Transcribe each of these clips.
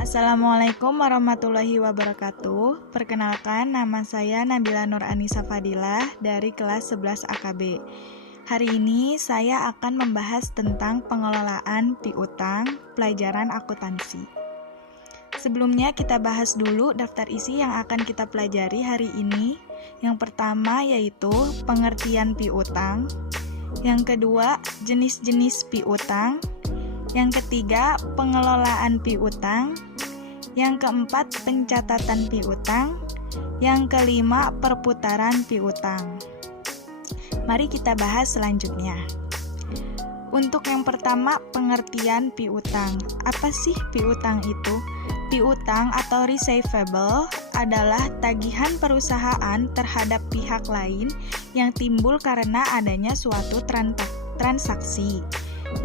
Assalamualaikum warahmatullahi wabarakatuh. Perkenalkan, nama saya Nabila Nur Anissa Fadilah dari kelas 11 AKB. Hari ini saya akan membahas tentang pengelolaan piutang pelajaran akuntansi. Sebelumnya kita bahas dulu daftar isi yang akan kita pelajari hari ini. Yang pertama yaitu pengertian piutang. Yang kedua, jenis-jenis piutang. Yang ketiga, pengelolaan piutang. Yang keempat, pencatatan piutang. Yang kelima, perputaran piutang. Mari kita bahas selanjutnya. Untuk yang pertama, pengertian piutang. Apa sih piutang itu? Piutang atau receivable adalah tagihan perusahaan terhadap pihak lain yang timbul karena adanya suatu transaksi.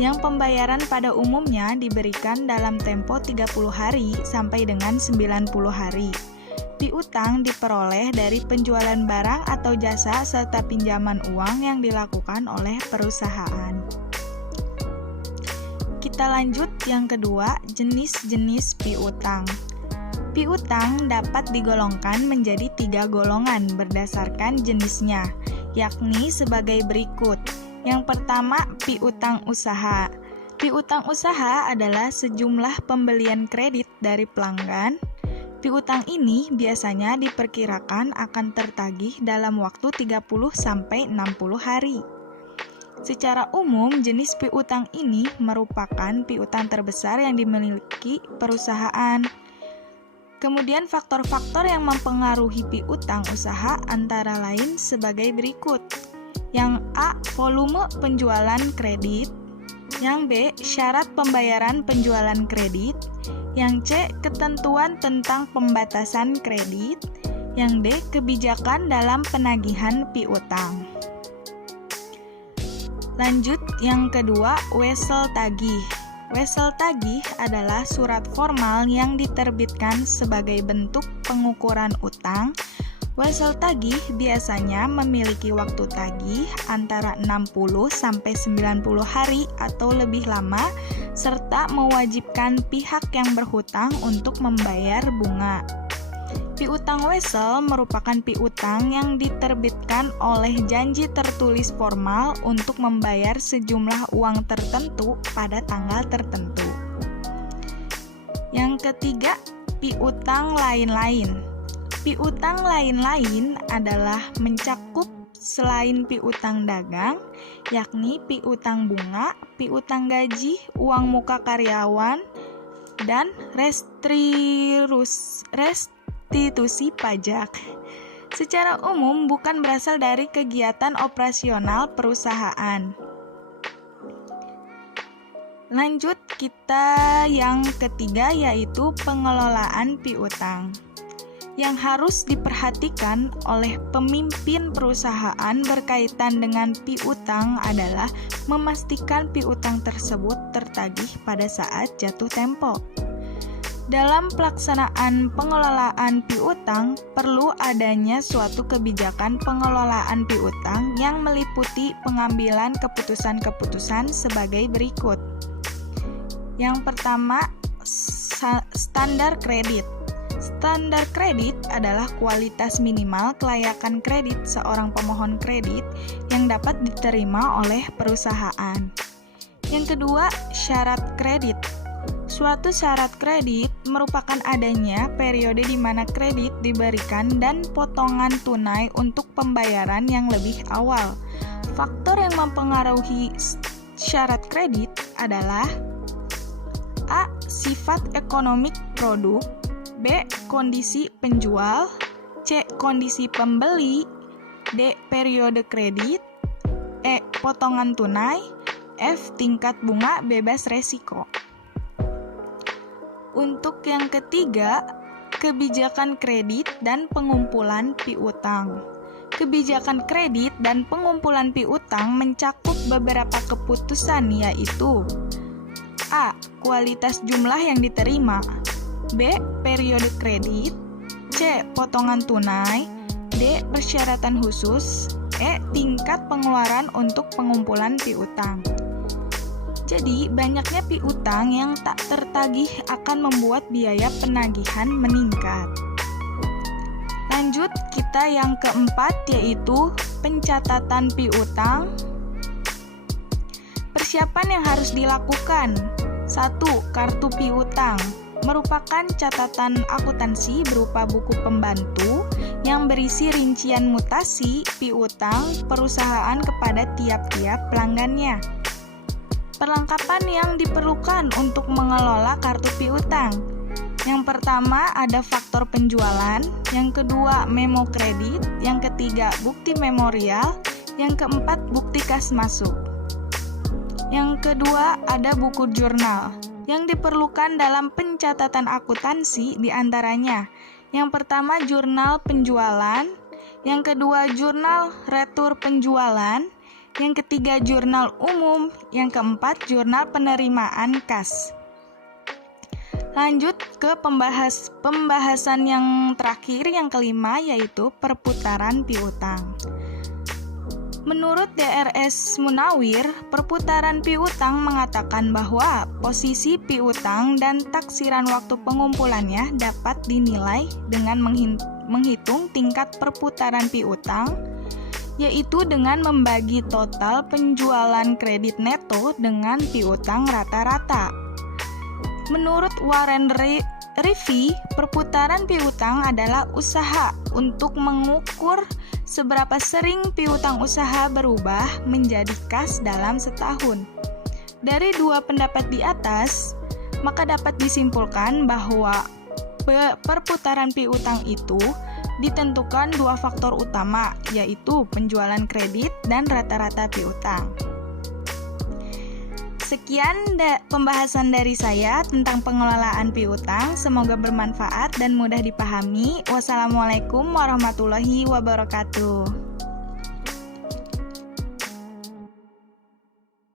Yang pembayaran pada umumnya diberikan dalam tempo 30 hari sampai dengan 90 hari. Piutang diperoleh dari penjualan barang atau jasa serta pinjaman uang yang dilakukan oleh perusahaan. Kita lanjut yang kedua, jenis-jenis piutang. Piutang dapat digolongkan menjadi 3 golongan berdasarkan jenisnya, yakni sebagai berikut. Yang pertama, piutang usaha. Piutang usaha adalah sejumlah pembelian kredit dari pelanggan. Piutang ini biasanya diperkirakan akan tertagih dalam waktu 30-60 hari. Secara umum, jenis piutang ini merupakan piutang terbesar yang dimiliki perusahaan. Kemudian faktor-faktor yang mempengaruhi piutang usaha antara lain sebagai berikut. Yang A, volume penjualan kredit. Yang B, syarat pembayaran penjualan kredit. Yang C, ketentuan tentang pembatasan kredit. Yang D, kebijakan dalam penagihan piutang. Lanjut yang kedua, wesel tagih. Wesel tagih adalah surat formal yang diterbitkan sebagai bentuk pengukuran utang. Wesel tagih biasanya memiliki waktu tagih antara 60-90 hari atau lebih lama, serta mewajibkan pihak yang berhutang untuk membayar bunga. Piutang wesel merupakan piutang yang diterbitkan oleh janji tertulis formal untuk membayar sejumlah uang tertentu pada tanggal tertentu. Yang ketiga, piutang lain-lain. Piutang lain-lain adalah mencakup selain piutang dagang, yakni piutang bunga, piutang gaji, uang muka karyawan, dan restitusi pajak. Secara umum bukan berasal dari kegiatan operasional perusahaan. Lanjut kita yang ketiga yaitu pengelolaan piutang. Yang harus diperhatikan oleh pemimpin perusahaan berkaitan dengan piutang adalah memastikan piutang tersebut tertagih pada saat jatuh tempo. Dalam pelaksanaan pengelolaan piutang, perlu adanya suatu kebijakan pengelolaan piutang yang meliputi pengambilan keputusan-keputusan sebagai berikut. Yang pertama, standar kredit. Standar kredit adalah kualitas minimal kelayakan kredit seorang pemohon kredit yang dapat diterima oleh perusahaan. Yang kedua, syarat kredit. Suatu syarat kredit merupakan adanya periode di mana kredit diberikan dan potongan tunai untuk pembayaran yang lebih awal. Faktor yang mempengaruhi syarat kredit adalah A. Sifat ekonomik produk. B. Kondisi penjual. C. Kondisi pembeli. D. Periode kredit. E. Potongan tunai. F. Tingkat bunga bebas resiko. Untuk yang ketiga, kebijakan kredit dan pengumpulan piutang. Kebijakan kredit dan pengumpulan piutang mencakup beberapa keputusan yaitu A. Kualitas jumlah yang diterima. B. Periode kredit. C. Potongan tunai. D. Persyaratan khusus. E. Tingkat pengeluaran untuk pengumpulan piutang. Jadi, banyaknya piutang yang tak tertagih akan membuat biaya penagihan meningkat. Lanjut, kita yang keempat yaitu pencatatan piutang. Persiapan yang harus dilakukan. 1. Kartu piutang merupakan catatan akuntansi berupa buku pembantu yang berisi rincian mutasi piutang perusahaan kepada tiap-tiap pelanggannya. Perlengkapan yang diperlukan untuk mengelola kartu piutang. Yang pertama ada faktor penjualan, yang kedua memo kredit, yang ketiga bukti memorial, yang keempat bukti kas masuk. Yang kedua ada buku jurnal yang diperlukan dalam pencatatan akuntansi diantaranya. Yang pertama jurnal penjualan, yang kedua jurnal retur penjualan, yang ketiga jurnal umum, yang keempat jurnal penerimaan kas. Lanjut ke pembahasan yang terakhir, yang kelima, yaitu perputaran piutang. Menurut DRS Munawir, perputaran piutang mengatakan bahwa posisi piutang dan taksiran waktu pengumpulannya dapat dinilai dengan menghitung tingkat perputaran piutang, yaitu dengan membagi total penjualan kredit neto dengan piutang rata-rata. Menurut Warren Revie, perputaran piutang adalah usaha untuk mengukur seberapa sering piutang usaha berubah menjadi kas dalam setahun. Dari dua pendapat di atas, maka dapat disimpulkan bahwa perputaran piutang itu ditentukan dua faktor utama, yaitu penjualan kredit dan rata-rata piutang. Sekian pembahasan dari saya tentang pengelolaan piutang. Semoga bermanfaat dan mudah dipahami. Wassalamualaikum warahmatullahi wabarakatuh.